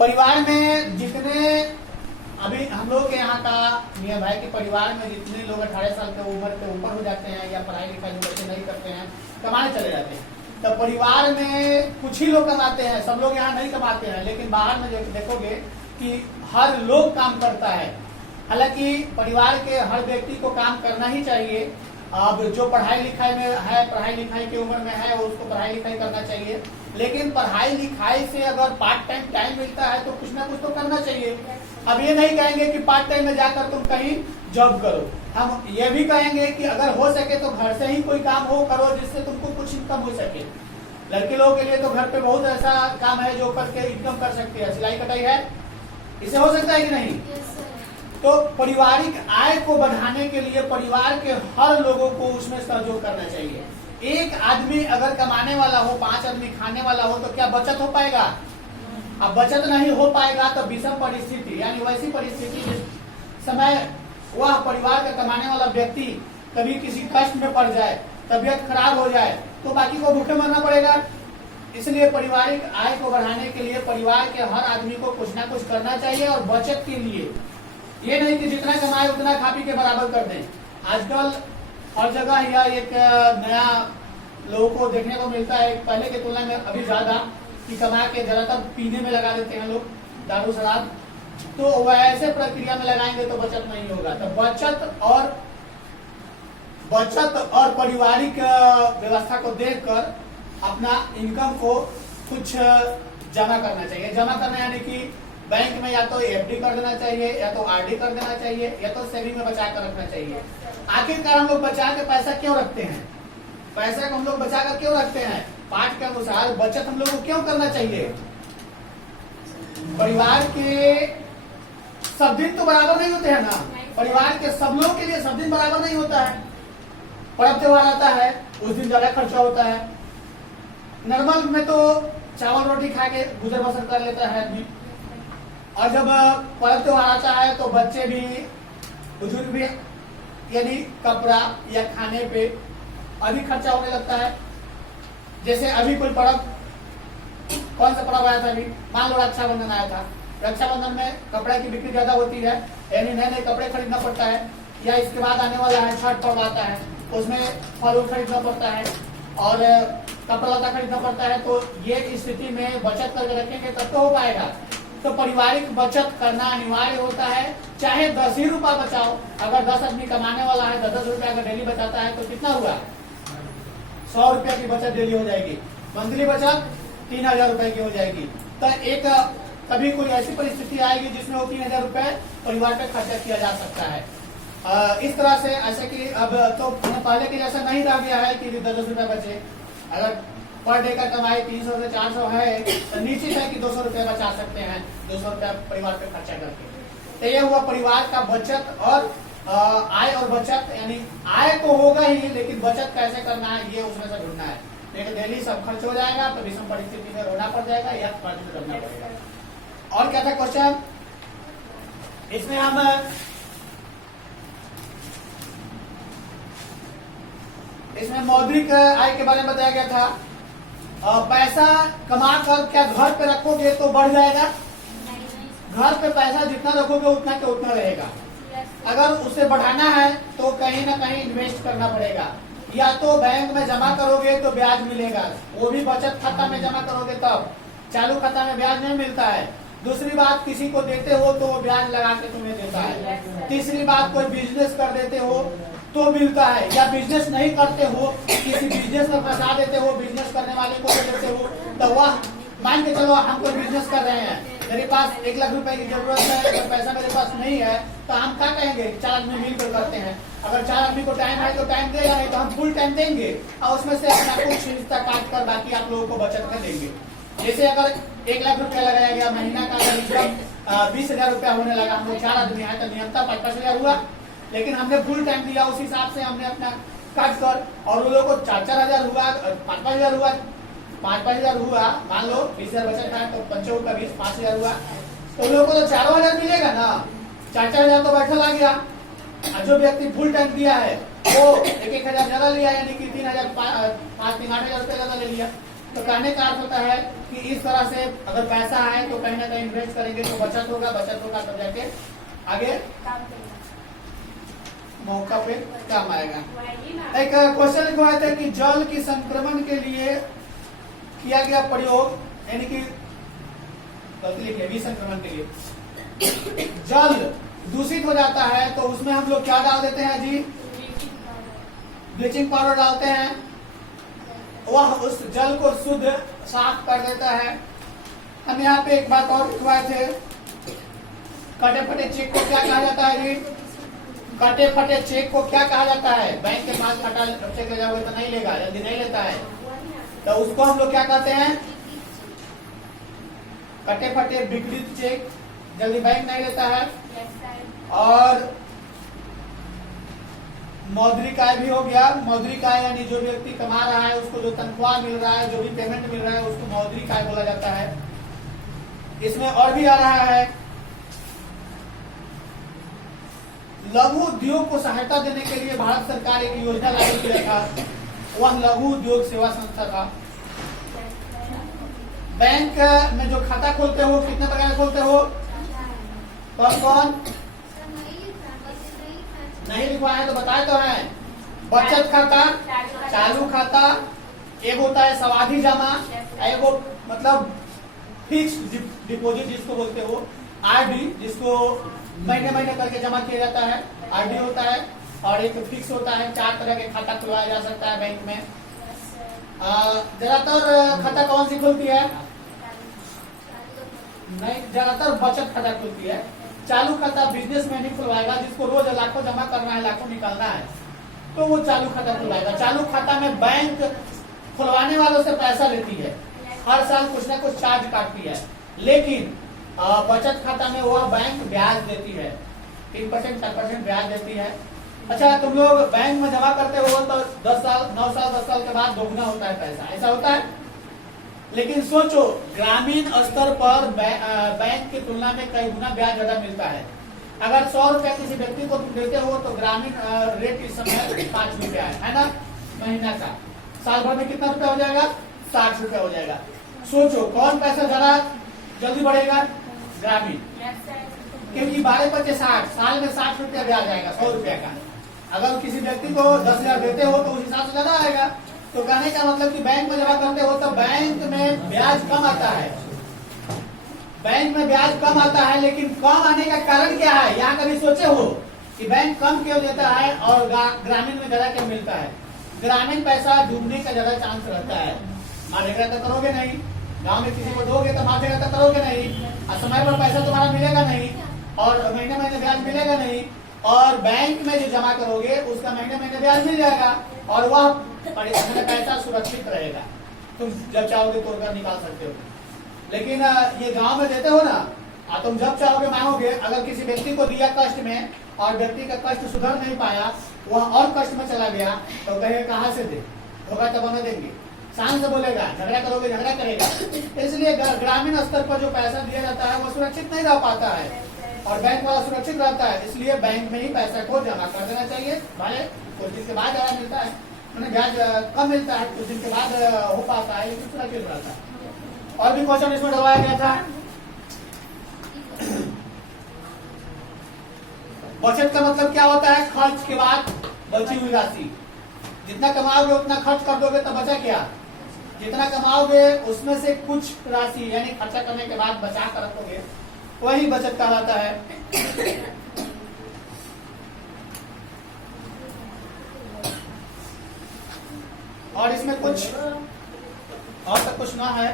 परिवार में जितने अभी हम लोग के यहाँ का मियाँ भाई के परिवार में जितने लोग 18 साल के उम्र के ऊपर हो जाते हैं या पढ़ाई लिखाई जो बच्चे नहीं करते हैं, कमाने चले जाते हैं, तो परिवार में कुछ ही लोग कमाते हैं, सब लोग यहाँ नहीं कमाते हैं। लेकिन बाहर में जो देखोगे कि हर लोग काम करता है। हालांकि परिवार के हर व्यक्ति को काम करना ही चाहिए। अब जो पढ़ाई लिखाई में है, पढ़ाई लिखाई की उम्र में है, उसको पढ़ाई लिखाई करना चाहिए। लेकिन पढ़ाई लिखाई से अगर पार्ट टाइम मिलता है तो कुछ ना कुछ तो करना चाहिए। अब ये नहीं कहेंगे कि पार्ट टाइम में जाकर तुम कहीं जॉब करो, हम ये भी कहेंगे कि अगर हो सके तो घर से ही कोई काम हो करो जिससे तुमको कुछ इनकम हो सके। लड़के लोगों के लिए तो घर पे बहुत ऐसा काम है जो करके इनकम कर सकते हैं। सिलाई कटाई है, इससे हो सकता है कि नहीं? तो पारिवारिक आय को बढ़ाने के लिए परिवार के हर लोगों को उसमें सहयोग करना चाहिए। एक आदमी अगर कमाने वाला हो, 5 आदमी खाने वाला हो, तो क्या बचत हो पाएगा? अब बचत नहीं हो पाएगा तो विषम परिस्थिति, यानी वैसी परिस्थिति जिस समय वह परिवार का कमाने वाला व्यक्ति कभी किसी कष्ट में पड़ जाए, तबियत खराब हो जाए, तो बाकी को भूखे मरना पड़ेगा। इसलिए पारिवारिक आय को बढ़ाने के लिए परिवार के हर आदमी को कुछ ना कुछ करना चाहिए। और बचत के लिए ये नहीं कि जितना कमाए उतना खा पी के बराबर कर दें। आजकल हर जगह यह एक नया लोगों को देखने को मिलता है, पहले की तुलना में अभी ज्यादा, कि कमा के ज्यादातर पीने में लगा देते हैं लोग, दारू शराब। तो वैसे प्रक्रिया में लगाएंगे तो बचत नहीं होगा। तो बचत और पारिवारिक व्यवस्था को देखकर अपना इनकम को कुछ जमा करना चाहिए। जमा करना यानी कि बैंक में या तो एफडी कर देना चाहिए, या तो आरडी कर देना चाहिए, या तो सेविंग में बचा कर रखना चाहिए। आखिरकार हम लोग बचा के पैसा क्यों रखते हैं? पैसा को हम लोग बचा कर क्यों रखते हैं? पाठ के अनुसार बचत हम लोग को क्यों करना चाहिए? परिवार के सब दिन तो बराबर नहीं होते हैं ना। परिवार के सब लोगों के लिए सब दिन बराबर नहीं होता है। पर्व त्योहार आता है, उस दिन ज्यादा खर्चा होता है। नॉर्मल में तो चावल रोटी खा के गुजर बसर कर लेता है आदमी, और जब पर्व त्योहार आता है तो बच्चे भी, बुजुर्ग भी, यानी कपड़ा या खाने पे अधिक खर्चा होने लगता है। जैसे अभी कोई पर्व, कौन सा पर्व आया था अभी? मान लो रक्षाबंधन आया था। रक्षाबंधन में कपड़े की बिक्री ज्यादा होती है, यानी नए नए कपड़े खरीदना पड़ता है। या इसके बाद आने वाला है छठ पर्व आता है, उसमें फल खरीदना पड़ता है और कपड़ा लता खरीदना पड़ता है। तो ये स्थिति में बचत करके रखेंगे तब तो हो पाएगा। तो पारिवारिक बचत करना अनिवार्य होता है। चाहे 10 ही रुपया बचाओ, अगर 10 आदमी कमाने वाला है, 10 रुपया अगर डेली बचाता है तो कितना हुआ? 100 रुपया की बचत डेली हो जाएगी। मंथली बचत 3000 रुपए की हो जाएगी। तो एक कभी कोई ऐसी परिस्थिति आएगी जिसमें वो 3000 रुपए परिवार पे खर्चा किया जा सकता है। इस तरह से, ऐसे कि अब तो पहले के जैसा नहीं रह गया है कि 10 रुपया बचे। अगर पर डे का कमाई 300 से 400 है तो निश्चित है कि 200 रुपया बचा सकते हैं, 200 रुपया परिवार पे खर्चा करके। तो ये हुआ परिवार का बचत और आय और बचत, यानी आय तो होगा ही, लेकिन बचत कैसे करना है ये उसमें से ढूंढना है। लेकिन डेली सब खर्च हो जाएगा तो विषम परिस्थिति में रोना पड़ जाएगा या कर्ज में करना पड़ेगा। और क्या था क्वेश्चन? इसमें हम मौद्रिक आय के बारे में बताया गया था। पैसा कमा कर क्या घर पे रखोगे तो बढ़ जाएगा? घर पे पैसा जितना रखोगे उतना के उतना रहेगा। अगर उसे बढ़ाना है तो कहीं ना कहीं इन्वेस्ट करना पड़ेगा। या तो बैंक में जमा करोगे तो ब्याज मिलेगा, वो भी बचत खाता में जमा करोगे तब। चालू खाता में ब्याज नहीं मिलता है। दूसरी बात, किसी को देते हो तो ब्याज लगा के तुम्हें देता है। तीसरी बात, कोई बिजनेस कर देते हो तो मिलता है। या बिजनेस नहीं करते हो, किसी बिजनेस में फंसा देते हो, बिजनेस करने वाले को दे देते हो, तो वह मान के चलो हम कोई बिजनेस कर रहे हैं, मेरे पास 1 लाख रुपए की जरूरत है, अगर पैसा मेरे पास नहीं है तो हम क्या कहेंगे? 4 आदमी मिलकर करते हैं। अगर 4 आदमी को टाइम है तो टाइम देगा, नहीं तो हम फुल टाइम देंगे और उसमें से अपना कुछ हिस्सा काट कर बाकी आप लोगों को बचत कर देंगे। जैसे अगर 1 लाख रुपया लगाया गया, महीना का अगर इनकम 20,000 रुपया होने लगा, हम लोग 4 आदमी है तो नियमता 5,000 हुआ, लेकिन हमने फुल टाइम दिया, उस हिसाब से हमने अपना काट कर, और वो लोगों को 4,000 हुआ, 5,000 हुआ, 5,000 हुआ, मान लो 20,000 बचत है तो 5 का 20, 5,000 हुआ, तो लोगों को तो 4,000 मिलेगा ना। 4,000 तो बैठा ला गया। और जो व्यक्ति फुल टाइम दिया है वो 1,000 ज्यादा लिया, यानी कि 3,000, 5,000 8,000 रुपया ज्यादा ले लिया। तो कहने का अर्थ होता है कि इस तरह से अगर पैसा है तो कहीं ना कहीं इन्वेस्ट करेंगे तो बचत होगा तब जाके आगे मौका पे काम आएगा। एक क्वेश्चन लिखा था कि जल की संक्रमण के लिए किया गया प्रयोग, यानी कि गलती लिखिए, विसंक्रमण के लिए जल दूषित हो जाता है तो उसमें हम लोग क्या डाल देते हैं जी? ब्लीचिंग पाउडर डालते हैं, वह उस जल को शुद्ध साफ कर देता है। हम यहाँ पे एक बात और लिखवाए थे, कटे फटे चेक को क्या कहा जाता है जी? कटे फटे चेक को क्या कहा जाता है? बैंक के पास फटा चेक ले जाओगे तो नहीं लेगा, जल्दी नहीं लेता है, तो उसको हम लोग क्या कहते हैं? कटे फटे विकृत चेक, जल्दी बैंक नहीं लेता है। और मौद्रिक आय भी हो गया। मौद्रिक आय यानी जो व्यक्ति कमा रहा है, उसको जो तनख्वाह मिल रहा है, जो भी पेमेंट मिल रहा है, उसको मौद्रिक आय बोला जाता है। इसमें और भी आ रहा है, लघु उद्योग को सहायता देने के लिए भारत सरकार एक योजना लागू किया था, वह लघु उद्योग सेवा संस्था था। बैंक में जो खाता खोलते हो कितने प्रकार का खोलते हो? कौन कौन? नहीं लिखवाया है तो बताए तो है। बचत खाता, चालू खाता, एक होता है सावधि जमा, एक मतलब फिक्स डिपॉजिट जिसको बोलते हो, आरडी जिसको महीने महीने करके जमा किया जाता है, आरडी होता है, और एक फिक्स होता है। 4 तरह के खाता खुलवाया जा सकता है बैंक में। ज्यादातर खाता कौन सी खुलती है? नहीं, ज्यादातर बचत खाता खुलती है। चालू खाता बिजनेस में नहीं खुलवाएगा, जिसको रोज लाखों जमा करना है, लाखों निकालना है, तो वो चालू खाता खुलवाएगा। चालू खाता में बैंक खुलवाने वालों से पैसा लेती है, हर साल कुछ ना कुछ चार्ज काटती है, लेकिन बचत खाता में वह बैंक ब्याज देती है, 3% 4% ब्याज देती है। अच्छा, तुम लोग बैंक में जमा करते हो तो 10 साल 9 साल 10 साल के बाद दोगुना होता है पैसा, ऐसा होता है। लेकिन सोचो, ग्रामीण स्तर पर बैंक की तुलना में कई गुना ब्याज ज्यादा मिलता है। अगर 100 रुपया किसी व्यक्ति को तुम देते हो तो ग्रामीण रेट इस समय 5 रुपया है ना, महीना का। साल भर में कितना रुपया हो जाएगा? 60 रुपया हो जाएगा। सोचो कौन पैसा ज्यादा जल्दी बढ़ेगा? ग्रामीण, क्योंकि 12×5=60, साल में 60 रुपया ब्याज आएगा 100 रुपया का। अगर किसी व्यक्ति को 10,000 देते हो तो उस हिसाब से ज्यादा आएगा। तो कहने का मतलब कि बैंक में जमा करते हो तो बैंक में ब्याज कम आता है, बैंक में ब्याज कम आता है। लेकिन कम आने का कारण क्या है? यहाँ कभी सोचे हो कि बैंक कम क्यों देता है और ग्रामीण में ज्यादा क्यों मिलता है? ग्रामीण पैसा डूबने का ज्यादा चांस रहता है। मारेगा तो करोगे नहीं, गांव में किसी को दोगे तो मारेगा तो करोगे नहीं, और समय पर पैसा तुम्हारा मिलेगा नहीं, और महीने महीने ब्याज मिलेगा नहीं। और बैंक में जो जमा करोगे उसका महीने महीने ब्याज मिल जाएगा, और वह पैसा सुरक्षित रहेगा, तुम जब चाहोगे तोड़कर निकाल सकते हो। लेकिन ये गांव में देते हो ना, तुम जब चाहोगे मांगोगे। अगर किसी व्यक्ति को दिया कष्ट में और व्यक्ति का कष्ट सुधर नहीं पाया, वह और कष्ट में चला गया, तो कहेगा कहाँ से दे, होगा तब हमें देंगे, शान से बोलेगा, झगड़ा करोगे झगड़ा करेगा। इसलिए ग्रामीण स्तर पर जो पैसा दिया जाता है वो सुरक्षित नहीं रह पाता है, और बैंक वाला सुरक्षित रहता है। इसलिए बैंक में ही पैसा को जमा कर देना चाहिए। भले कुछ दिन के बाद ज्यादा मिलता है, उन्हें ब्याज कम मिलता है, कुछ दिन के बाद हो पाता है, लेकिन सुरक्षित रहता है। और भी क्वेश्चन इसमें डलवाया गया था। बचत का मतलब क्या होता है? खर्च के बाद बची हुई राशि। जितना कमाओगे उतना खर्च कर दोगे तो बचा क्या? जितना कमाओगे उसमें से कुछ राशि यानी खर्चा करने के बाद बचा कर रखोगे, वही बचत कहलाता है। और इसमें कुछ और तक कुछ ना है